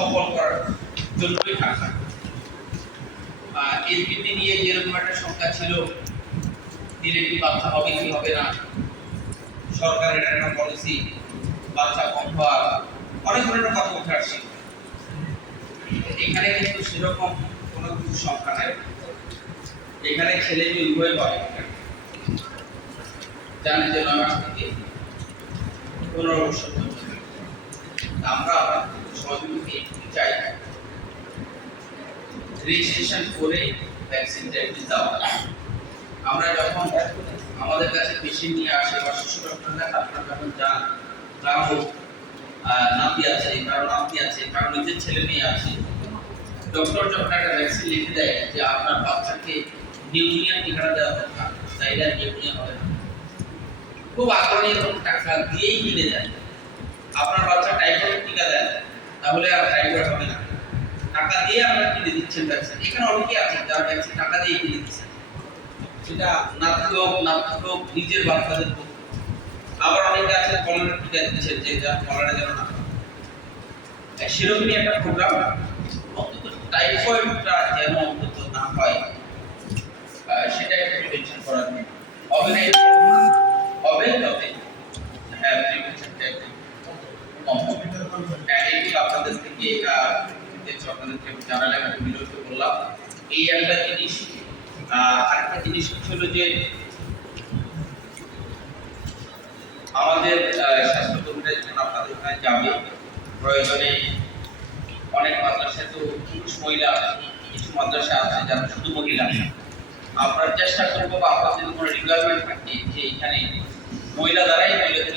সফল করার জন্যই থাকা এলপিটি নিয়ে যেরকম একটা সংখ্যা ছিল কি বাচ্চা হবে কি হবে না, সরকারের একটা পলিসি বাচ্চা কম হওয়া অনেক ধরনের কথা উঠে আসছে এখানে কিন্তু সেরকম কোনো কিছু সংখ্যা নাই। এখানে ছেলে মেয়ে উভয় হয় জানে যে নয় মাস থেকে পনেরো বছর আমরা চাই রেজিস্ট্রেশন করে ভ্যাকসিনটা একটু দেওয়া আমরা যখন আমাদের কাছে পেশেন্ট নিয়ে আসে বা শিশু ডক্টর কাছে যখন যান কারও নাতি আছে, কারও নাতি আছে, কারও নিজের ছেলে মেয়ে আছে ডক্টর যখন একটা ভ্যাকসিন লিখে দেয় যে আপনার বাচ্চাকে নিউমোনিয়া টিকাটা দেওয়া দরকার তাই এটা নিউমোনিয়া হবে না। খুব আগ্রহী এবং টাকা দিয়েই কিনে দেয়। আপনার বাচ্চা তাহলে আর হাইব্রিড হবে না। টাকা দিয়ে আপনারা কিনে দিচ্ছেন ভ্যাকসিন এখানে অনেকেই আছে যারা ভ্যাকসিন টাকা দিয়ে কিনে দিচ্ছেন। সেটা না হোক না হোক নিজের বাচ্চাদের আবার অনেকে আছে কলেরা টিকা দিচ্ছেন যে যা কলেরা যেন না সেরকমই একটা প্রোগ্রাম অন্তত টাইফয়েডটা যেন অন্তত না হয়। আপনাদের আমাদের স্বাস্থ্যকর্মীরা আপনাদের যাবে, প্রয়োজনে অনেক মাদ্রাসায় তো পুরুষ মহিলা, কিছু মাদ্রাসা আছে যারা শুধু মহিলা। আপনার চেষ্টা করব বা আপনার কোনো রিকোয়ারমেন্ট থাকে যে এখানে মহিলা দ্বারাই মহিলাদের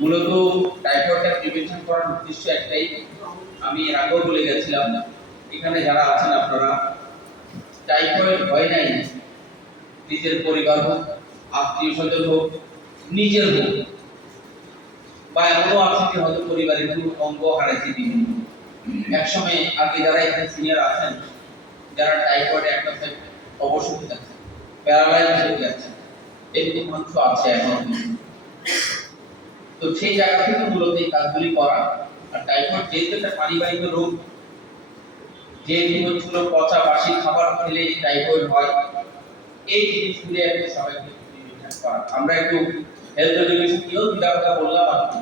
মূলত টাইফয়েডটা প্রিভেনশন করার উদ্দেশ্য একটাই। আমি এর আগেও বলে গেছিলাম, এখানে যারা আছেন আপনারা টাইফয়েড হয় নাই, নিজের পরিবার হোক, আত্মীয় স্বজন হোক, নিজের হোক, বা এমনও আছে হয়তো পরিবারের কোনো অঙ্গ হারাইছে বিভিন্ন। একসময় আগে যারা এখানে সিনিয়র আছেন, যারা টাইফয়েড একটা অবশ্যই প্যারালাইজ হয়ে যাচ্ছে এরকম মানুষ আছে এখন? তো সেই জায়গা থেকে মূলত এই কাজগুলি করা। আর টাইফয়েড যেহেতু একটা পারিবারিক রোগ যেহেতু হচ্ছিল পচা বাসি খাবার খেলে টাইফয়েড হয়, এই জিনিসগুলি একটু সবাইকে আমরা একটু হেলথ এডুকেশন কথা বললাম আর কি।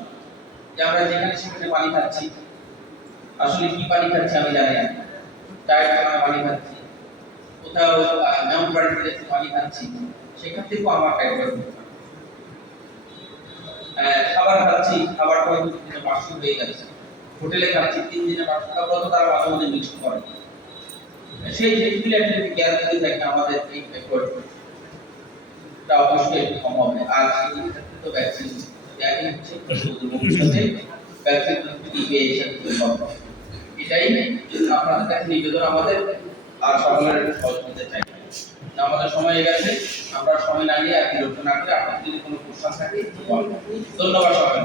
যে আমরা যেখানে সেখানে পানি খাচ্ছি। আসলে কি পানি খাচ্ছি আমি জানি না। সময় পানি খাচ্ছি, কোথাও পানি খাচ্ছি, সেখান থেকেও আমার টাইফয়েড খাবার খাচ্ছি, খাবার পরে দু দিনে বাসি হয়ে যাচ্ছে। হোটেলে খাচ্ছি, তিন দিনে বাসি খাবার তো তারা মাঝে মাঝে মিক্স করে। সেই জিনিসগুলি একটা কেয়ার থাকে আমাদের এই টা অবশ্যই একটু কম হবে। আর তো ভ্যাকসিন একই হচ্ছে ভবিষ্যতে ভ্যাকসিন হবে এটাই আপনাদের কাছে নিবেদন আমাদের আর সকলের সহযোগিতা চাই আমাদের সময় হয়ে গেছে। আমরা সময় না নিয়ে আর বিরক্ত না করে আপনার যদি কোনো প্রশ্ন থাকে ধন্যবাদ সবাই